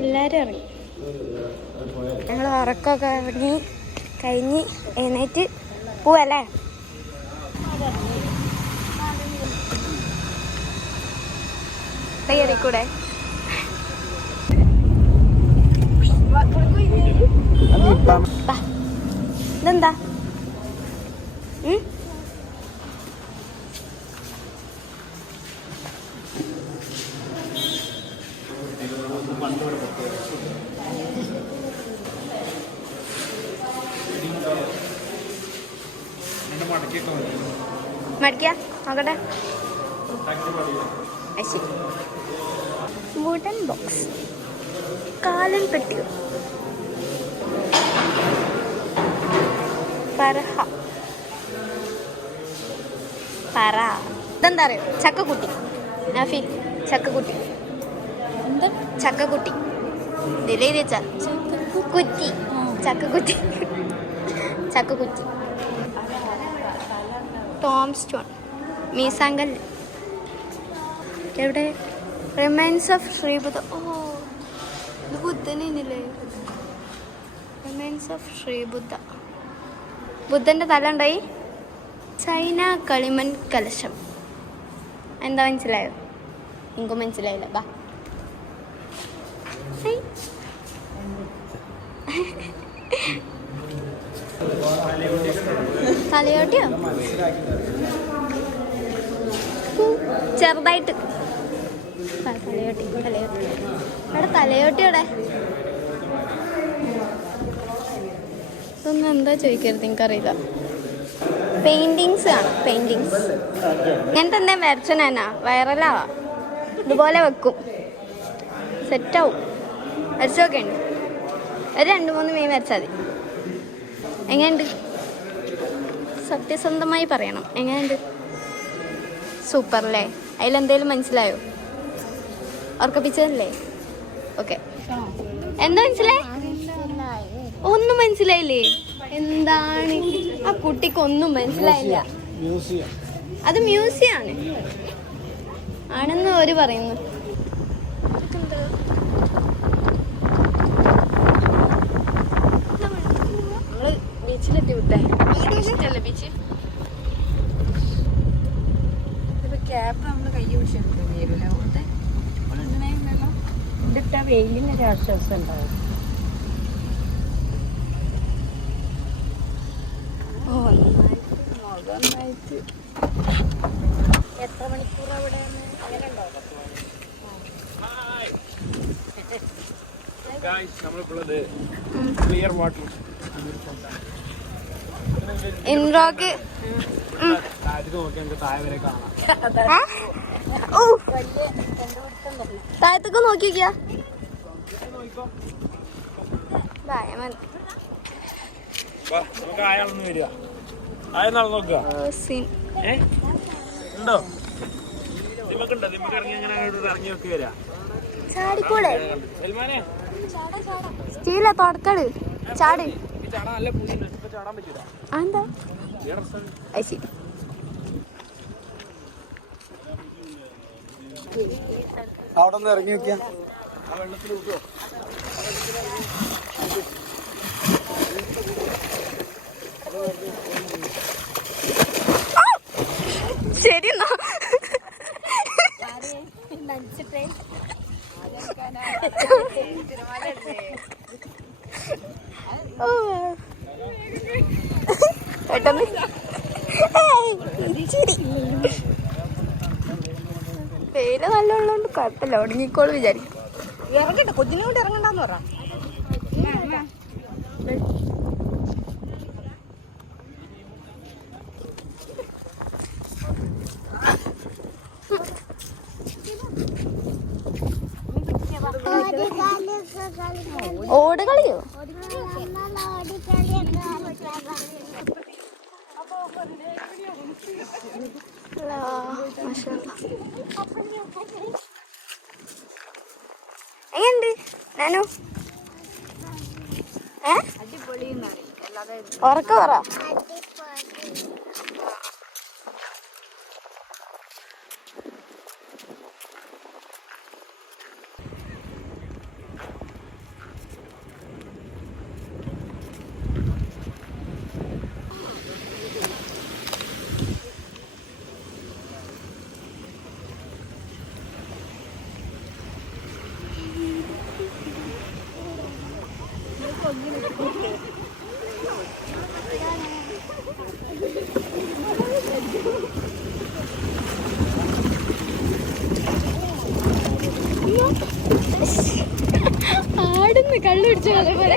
എല്ലാരും ഇറങ്ങി ഞങ്ങൾ ഉറക്കമൊക്കെ ഇറങ്ങി കഴിഞ്ഞ് എഴുന്നേറ്റ് പോവല്ലേ? കയറിക്കൂടെ. ഇതെന്താ? ഉം? മടിക്ക? നോക്കട്ടെ. ശരി. വുഡൻ ബോക്സ് കാലൻ പെട്ടിയോ പറഹ പറ. ഇതെന്താ അറിയോ? ചക്കക്കുട്ടി. നഫി ചക്കക്കുട്ടി. എന്താ? ചക്കക്കുട്ടി. ഇതിലേത് വെച്ചാ. കുറ്റി. ചക്കക്കുറ്റി ചക്കക്കുറ്റി ടോം സ്റ്റോൺ മീസാങ്കൽ എവിടെ? റിമൈൻസ് ഓഫ് ശ്രീബുദ്ധ ഓ ഇത് ബുദ്ധനില്ലേ റിമൈൻസ് ഓഫ് ശ്രീബുദ്ധ ബുദ്ധന്റെ തല ഉണ്ടായി ചൈന കളിമൺ കലശം. എന്താ മനസ്സിലായോ? എനിക്ക് മനസ്സിലായില്ല? ബാ. ഹൈ. തലയോട്ടിയോ ചെറുതായിട്ട്. തലയോട്ടി തലയോട്ടി. അവിടെ തലയോട്ടി അവിടെ ഇതൊന്നും എന്താ ചോദിക്കരുത് എനിക്കറിയില്ല. പെയിന്റിങ്സ് ആണ് പെയിന്റിങ്സ് ഇങ്ങനത്തെ എന്താ വരച്ചനാ വൈറലാവാ. ഇതുപോലെ വെക്കും. സെറ്റാവും വരച്ചൊക്കെ ഉണ്ട് ഒരു രണ്ട് മൂന്ന് മീൻ വരച്ചാൽ മതി. എങ്ങനെയുണ്ട്? സത്യസന്ധമായി പറയണം. എങ്ങനെയുണ്ട്? സൂപ്പർ അല്ലേ അതിലെന്തേലും മനസ്സിലായോ? ഓർക്കപ്പിച്ചതല്ലേ ഓക്കെ. എന്താ മനസ്സിലായി? ഒന്നും മനസ്സിലായില്ലേ? എന്താണ്? ആ കുട്ടിക്ക് ഒന്നും മനസ്സിലായില്ല. അത് മ്യൂസിയം ആണ് ആണെന്ന് അവർ പറയുന്നു. ബീച്ചിലെത്തി വിട്ടേ. ഇഷ്ടല്ലേ ബീച്ച്. ക്യാബ് നമ്മൾ കൈ പിടിച്ചെടുത്ത് വരില്ല അവിടുത്തെ ഇടണേന്നല്ലോ ഇതിട്ട വെയിലിനൊരു ആശ്വാസം ഉണ്ടാവും. എത്ര മണിക്കൂർ അവിടെ നമ്മളിപ്പോഴത് ക്ലിയർ വാട്ടർ ഇൻറോക്ക് താഴത്തേക്ക് നോക്കി നമുക്ക് താഴെ വരെ കാണാം താഴത്തേക്ക് നോക്കി നോക്കിയാ ഭയമൻ വാ, നമുക്ക് അയാളൊന്ന് വരിക. അയാൾ നടന്നു നോക്കുക. സീൻ ഏ? ഉണ്ടോ? ദിമ്മക്കുണ്ടോ ദിമ്മക്ക് ഇറങ്ങി അങ്ങനെ അങ്ങോട്ട് ഇറങ്ങി നോക്കി വരാ ചാടിക്കൂടെ? സ്റ്റീല തുടക്കട് ചാട് ചാടാ. നല്ല പൂജയുണ്ട് എന്താ അത് ശരി. അവിടെ നിന്ന് ഇറങ്ങി നോക്കിയാ. ആ വെള്ളത്തിൽ നോക്കുവോ ശരി എന്നാ ഓ. പെട്ടെന്ന് ഏയ്, ചിരി. വെയിൽ നല്ല ഉള്ളതുകൊണ്ട് കുഴപ്പമില്ല ഒടുങ്ങിക്കോളൂ വിചാരിക്കും. ഇറങ്ങട്ടെ കൊച്ചിനെ കൊണ്ട് ഇറങ്ങണ്ടെന്ന് പറ. ഓട് കളിയോ അല്ലാ, മാഷാ അല്ലാ. എങ്ങനുണ്ട് നാനു. ഏ? ഉറക്ക പറ. കള്ളു പിടിച്ച പോലെ പോലെ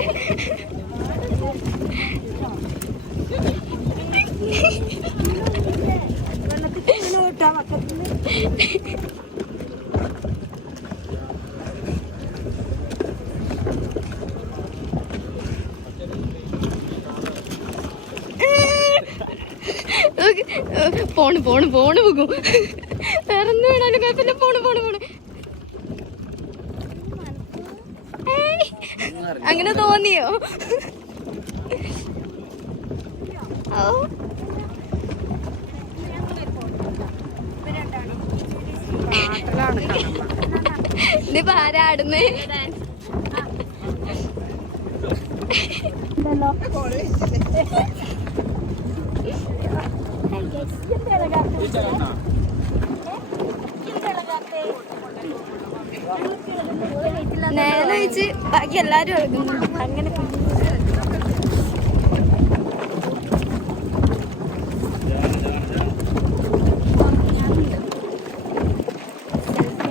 നോക്ക്. പോണ് പോണ് പോണ് പോകും. വേറെ ഒന്നും വേണമല്ലോ കുഴപ്പമില്ല. പോണ് പോണ് പോണ് ഏയ്. അങ്ങനെ തോന്നിയോ? ഓ ആരാടുന്നേ നേരെ വെച്ച് ബാക്കി എല്ലാരും എടുക്കുന്നു അങ്ങനെ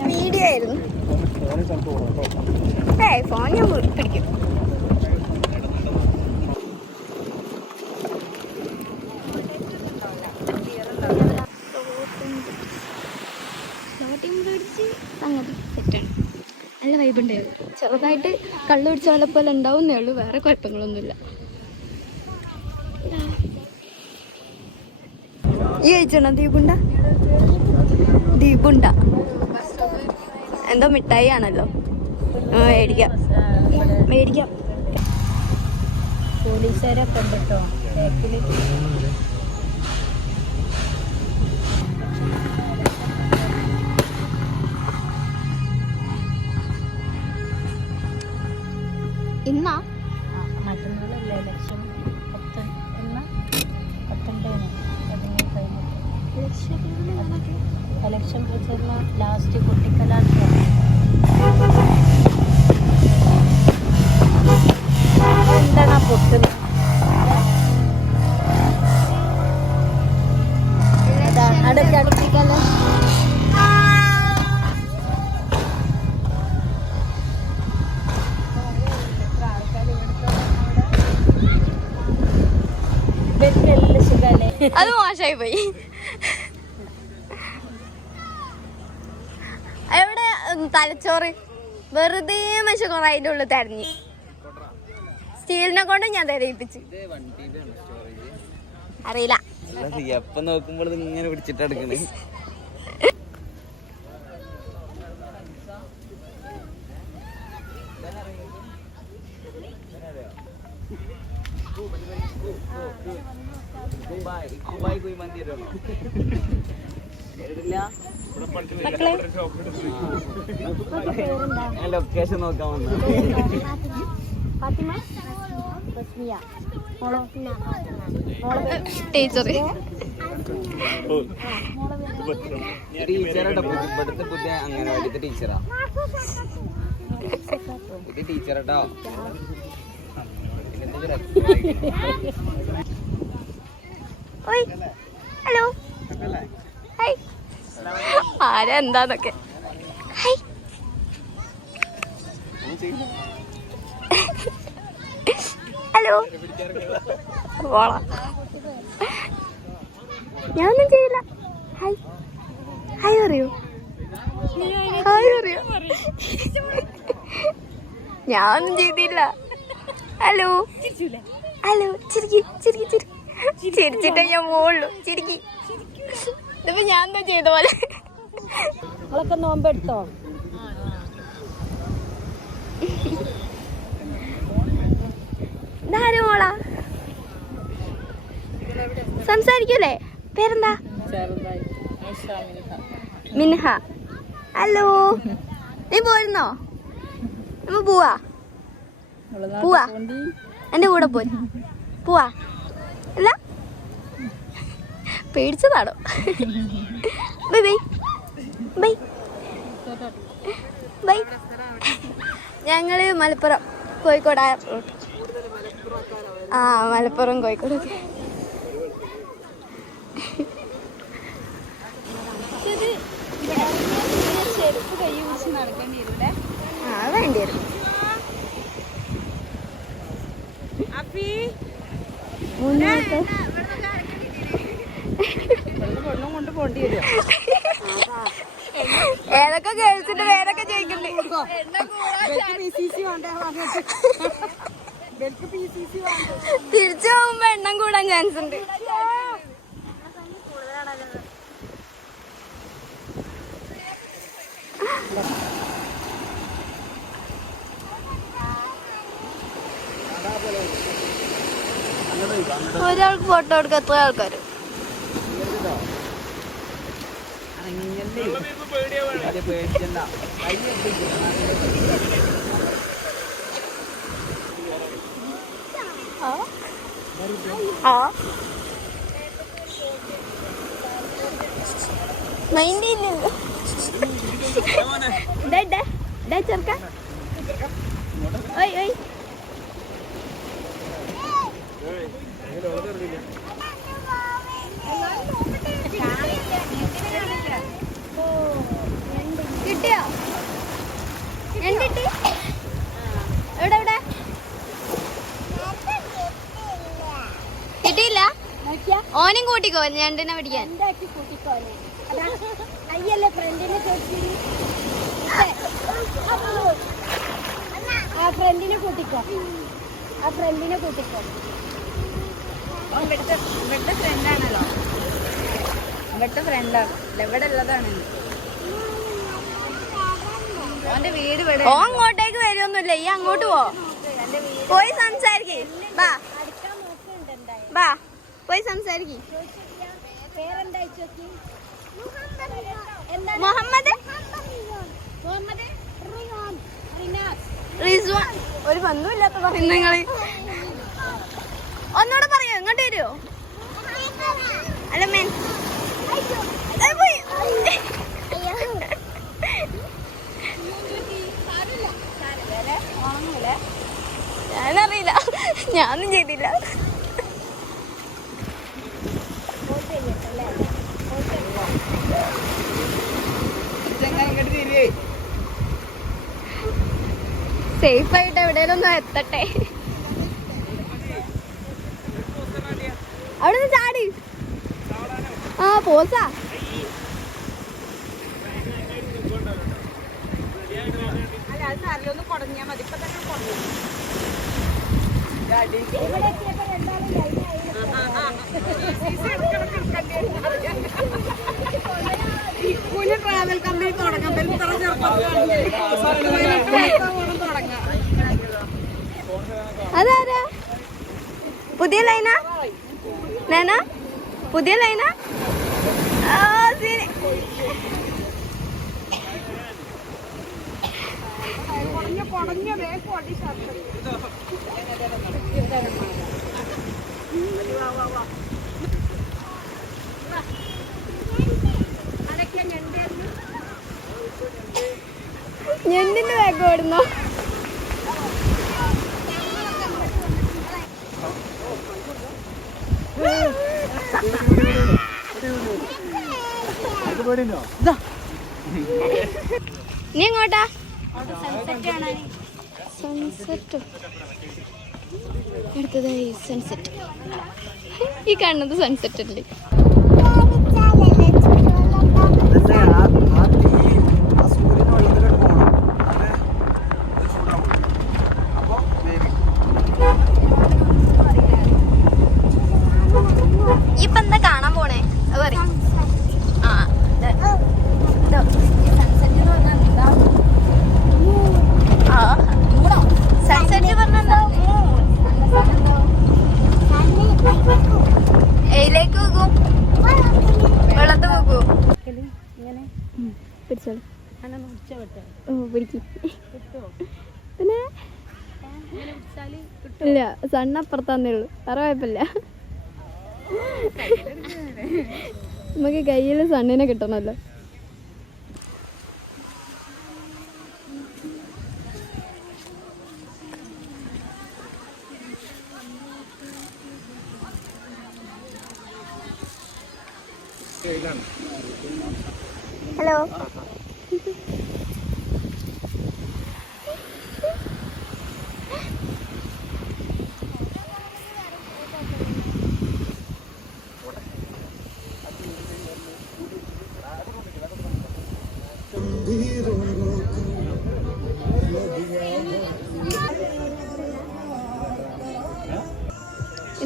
വീഡിയോ ആയിരുന്നു ഏയ് ഫോൺ ഞാൻ പിടിക്കും. ചെറുതായിട്ട് കള്ളു പിടിച്ച പോലെ ഉണ്ടാവുന്നേ ഉള്ളൂ. വേറെ കുഴപ്പങ്ങളൊന്നുമില്ല. ഈ കഴിച്ചോണോ ദീപുണ്ട? ദീപുണ്ട. എന്തോ മിഠായി ആണല്ലോ. മേടിക്കാം. മേടിക്കാം. പോലീസുകാരെ ഉണ്ട് ഇന്നാ? മറ്റന്നാളല്ലേ ലക്ഷം ഇലക്ഷൻ പ്രചരണം ലാസ്റ്റ് കുട്ടിക്കലാശം എന്താണ് പൊട്ടുന്നത് അത് മോശമായി പോയി എവിടെ തലച്ചോറ്. വെറുതെ മനുഷ്യ കുറെ അതിന്റെ ഉള്ളിൽ തെരഞ്ഞു. സ്റ്റീലിനെ കൊണ്ട് ഞാൻ തെരയിപ്പിച്ചു അറിയില്ല. എപ്പം നോക്കുമ്പോൾ ഇങ്ങനെ പിടിച്ചിട്ട് എടുക്കണേ. മന്തി തരണോ മക്കളെ? ഞാൻ ലൊക്കേഷൻ നോക്കാൻ വന്നു ടീച്ചർ ടീച്ചറാട്ടോ ഇവിടുത്തെ പുതിയ അംഗനവാടിത്തെ ടീച്ചറാ ഇത് ടീച്ചറാട്ടോ ഓയ്. ഹലോ. ഹായ് ആരാ എന്താന്നൊക്കെ. Hi hello. പോളാ. ഞാനൊന്നും ചെയ്യില്ല. ഹായ് ഹായ് അറിയോ? ഹായ് അറിയോ? ഞാനൊന്നും ചെയ്തില്ല. ഹലോ. ഹലോ. ചിരിക്കി ചിരിക്കി ചിരി ചിരിച്ചിട്ടേ ഞാൻ പോവുള്ളൂ. ചിരിക്കി. ഇതിപ്പോ ഞാൻ എന്താ ചെയ്ത പോലെ? നിങ്ങളൊക്കെ നോമ്പെടുത്തോ ഇതാരും മോളാ? സംസാരിക്കൂലേ? പേരെന്താ? മിൻഹ. ഹലോ. നീ പോയിരുന്നോ? നമ്മ പോവാ. പോവാ. എന്റെ കൂടെ പോയി പോവാ. അല്ല പേടിച്ചതാണോ? Bye bye. ബൈ. ബൈ. ഞങ്ങൾ മലപ്പുറം കോഴിക്കോട് ആ മലപ്പുറം കോഴിക്കോട്. ചെരുപ്പ് കൈ പിടിച്ച് നടക്കേണ്ടി വരും ആ വേണ്ടി വരും വരും ഏതൊക്കെ ഗേൾസിന്റെ പേരൊക്കെ ജയിക്കണ്ടേ തിരിച്ചു പോകുമ്പോ എണ്ണം കൂടാൻ ചാൻസ് ഉണ്ട്. ഒരാൾക്ക് ഫോട്ടോ എടുക്കാൻ എത്ര ആൾക്കാർ അത് പേടിക്കണ്ട കൈ ആ. മൈൻഡ് ഇല്ലല്ലോ ഡേ ഡേ ഡേ ചെറുക്ക ഓയ് ഓയ്. കിട്ടിയോ? എന്തിട്ട്? എവിടെ എവിടെ? കിട്ടിയില്ല? ഓനും കൂട്ടിക്കോ ഞണ്ടിനെ പിടിക്കാൻ. അയ്യല്ലേ ഫ്രണ്ടിനെ ആ ഫ്രണ്ടിനെ കൂട്ടിക്കോ. ആ ഫ്രണ്ടിനെ കൂട്ടിക്കോ. ഇവിടുത്തെ ഇവിടുത്തെ ഫ്രണ്ടാണല്ലോ ഇവിടുത്തെ ഫ്രണ്ടാണ് ഇവിടെ ഉള്ളതാണ്. ഓന്റെ വീട് ഇവിടെ ഓ അങ്ങോട്ടേക്ക് വരുമൊന്നുമില്ല ഈ അങ്ങോട്ട് പോ. പോയി സംസാരിക്കേ. ബാ. പോയി സംസാരിക്കേ. മുഹമ്മദ്? മുഹമ്മദ് റിസ്വാൻ. ഒരു ബന്ധമില്ലാത്ത പറയുന്നങ്ങൾ ഒന്നുകൂടെ പറയോ ഇങ്ങോട്ട് വരുമോ അല്ല മേൻ. ഞാനറിയില്ല. ഞാനൊന്നും ചെയ്തില്ല. സേഫ് ആയിട്ട് എവിടെയെങ്കിലും ഒന്ന് എത്തട്ടെ. അവിടെ നിന്ന് ചാടി. ആ പോസാ. ഇക്കുന് ട്രാവൽ കമ്പനി ഇത്ര ചെറുപ്പം. തുടങ്ങാം അതാരാ? പുതിയ ലൈന നേന പുതിയ ലൈന ഞെണ്ടിന്റെ ബാഗ് ഓടുന്നു? നീ എങ്ങോട്ടാ സൺസെറ്റ് അടുത്തതായി സൺസെറ്റ് ഈ കാണുന്നത് സൺസെറ്റ് അല്ലേ ഇപ്പൊ എന്താ കാണാൻ പോണേ അത് പറ ആ ഇത്. ഇത്. ആ സൺസെറ്റ് പറഞ്ഞെന്താ എയിലേക്ക് പോകും വെള്ളത്ത് പോകും ഇങ്ങനെ പിടിച്ചോളൂ അങ്ങനെ ഉച്ച വിട്ട് ഓ പിടിക്കും കിട്ടുമോ പിന്നെ ഇങ്ങനെ പിടിച്ചാൽ ഇല്ല സണ്ണപ്പുറത്താന്നേ ഉള്ളൂ വേറെ കുഴപ്പമില്ല നമുക്ക് കയ്യിൽ സണ്ണിനെ കിട്ടണമല്ലോ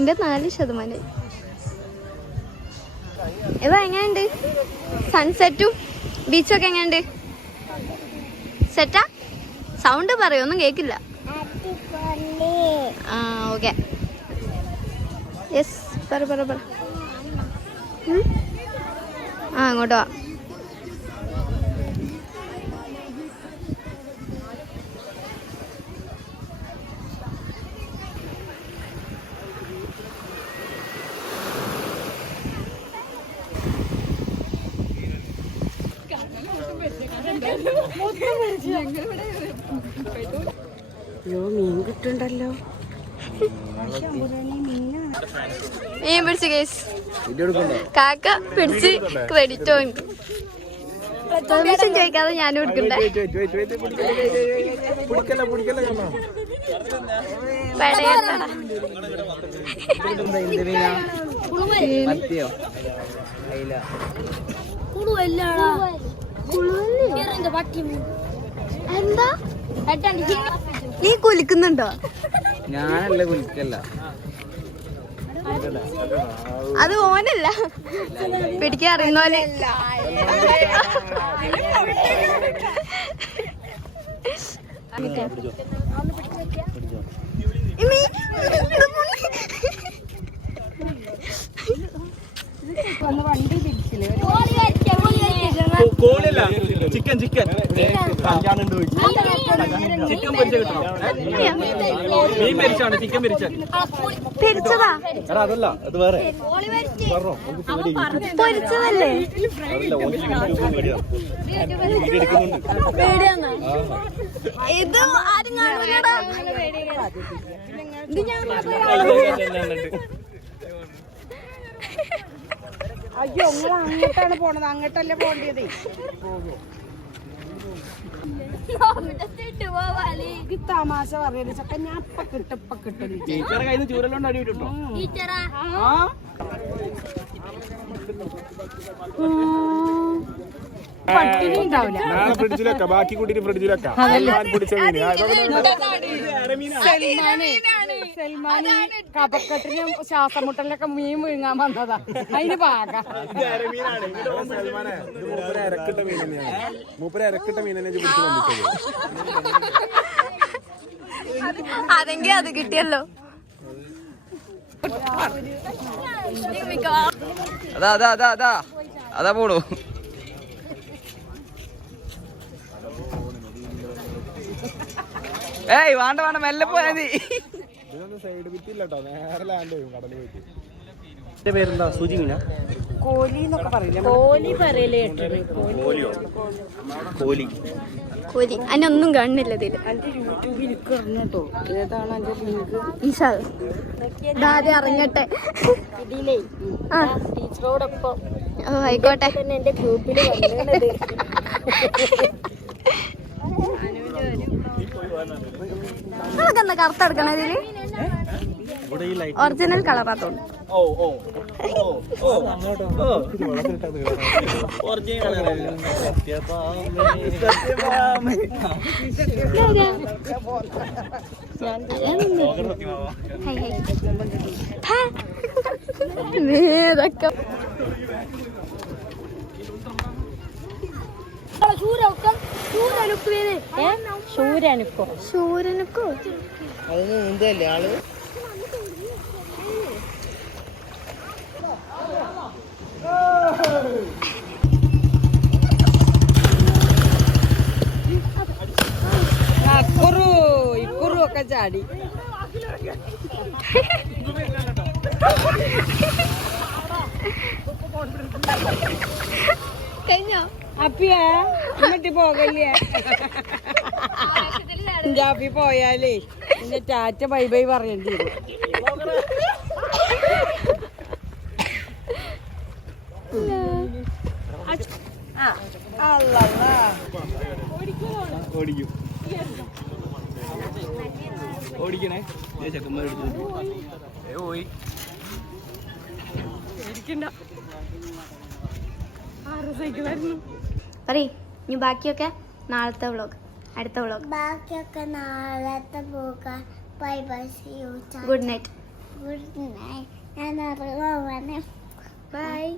എന്റെ നാല് ശതമാനം. ഇവ എങ്ങനെയുണ്ട്? സൺസെറ്റും ബീച്ചൊക്കെ എങ്ങനെയുണ്ട്? സെറ്റാ സൗണ്ട് പറയോ ഒന്നും കേക്കില്ല. ഓക്കെ യെസ് പറ ആ അങ്ങോട്ട് വാ. മീൻ പിടിച്ച് കേസ് കാക്ക പിടിച്ച് ക്രെഡിറ്റ് വാങ്ങി. പെർമിഷൻ ചോദിക്കാതെ ഞാനും എടുക്കണ്ടേ? പടയത്തട മത്തിയോ? അയില എന്താ? നീ കുലിക്കുന്നുണ്ടോ? ഞാനല്ല കുലിക്കല്ല. അത് ഓനല്ല. പിടിക്കാൻ അറിയുന്ന പോലെ. ഇമ്മി, ചിക്കൻ ചിക്കൻ ചിക്കൻ. ചിക്കൻ പൊരിച്ച കിട്ടണം? മീൻ മരിച്ചാണ് ചിക്കൻ പൊരിച്ചതാ? എടാ അതല്ല അത് വേറെ. പൊരിച്ചതല്ലേ? ഇത് ആരും കാണൂലടാ. ഇത് ഞാൻ അയ്യോ നിങ്ങൾ അങ്ങോട്ടാണ് പോണത് അങ്ങോട്ടല്ലേ പോണ്ടത് ഈ തമാശ പറയൽ ചക്ക ഞാൻ ഇപ്പൊ കിട്ടും ഇപ്പൊ കിട്ടും ടീച്ചറെ കയ്യിൽ നിന്ന് ചൂരലോണ്ട് അടി വിട്ടോ പട്ടിണി ഉണ്ടാവില്ല ഫ്രിഡ്ജിലൊക്കെ ബാക്കി കൂട്ടിട്ട് ഫ്രിഡ്ജിലൊക്കെ പിടിച്ച സൽമാൻ കപക്കെട്ടിനും ശ്വാസമുട്ടലിനൊക്കെ മീൻ വിഴുങ്ങാൻ വന്നതാ. അതിന് പാക. മീനാണ്. ഇത് ഓൻ സൽമാനെ. ഇത് മൂപ്പര ഇരക്കിട്ട മീൻ തന്നെയാണ്. മൂപ്പര ഇരക്കിട്ട മീൻ തന്നെ പിടിച്ച് വന്നിട്ടത് അതെങ്കിൽ അത് കിട്ടിയല്ലോ. അതാ അതാ അതാ അതാ. അതാ പോണു. ഏയ് വേണ്ട വേണ്ട. മെല്ലെ പോയാ മതി. ഇതൊന്നും സൈഡ് കേട്ടോ നേരെ ലാൻഡ് ചെയ്യും കടലിൽ പോയിട്ട്. എന്റെ പേരെന്താ? സുജി മീന? കോലി എന്നൊക്കെ പറയില്ല? കോലി പറയലേ കോലിയോ? കോലി. കോലി. അതിനൊന്നും കാണുന്നില്ല ഇതിൽ. എന്റെ യൂട്യൂബിൽ എനിക്ക് കേട്ടോ ഏതാണ് എന്റെ ലിങ്ക് ഇൻഷാല്ല ഇതാദ്യം അറിഞ്ഞട്ടെ. ഇതിലേ ആ. ടീച്ചറോടൊപ്പം ആയിക്കോട്ടെ. എന്റെ ഗ്രൂപ്പിൽ വന്നത് നിങ്ങളൊക്കെ എന്താ കറുത്ത എടുക്കണ ഇതിൽ ഒറിജിനൽ കളറാ തോന്നുന്നു. ഓ ഇതൊക്കെ ശൂരനുക്കോ അതൊന്നും നീന്തല്ലേ ആൾ? അക്കുറു ഇക്കുറു ഒക്കെ ചാടി. കഴിഞ്ഞോ? അപ്പിയാ? എന്നിട്ട് പോകല്ലേ? പഞ്ചാബി പോയാലേ പിന്നെ ടാറ്റ ബൈ ബൈ പറയേണ്ടി വരും. ഓടിക്കണേ. ചെക്കന്മാർ പോയി പേടിക്കണ്ട ആറ് സൈക്കിളായിരുന്നു പറയ്. ഇനി ബാക്കിയൊക്കെ നാളത്തെ വ്ളോഗ് അടുത്ത വ്ളോഗ് ബാക്കിയൊക്കെ നാളത്തെ vlog bye bye see you good night. Good night. ഞാൻ അറിയാൻ ബൈ.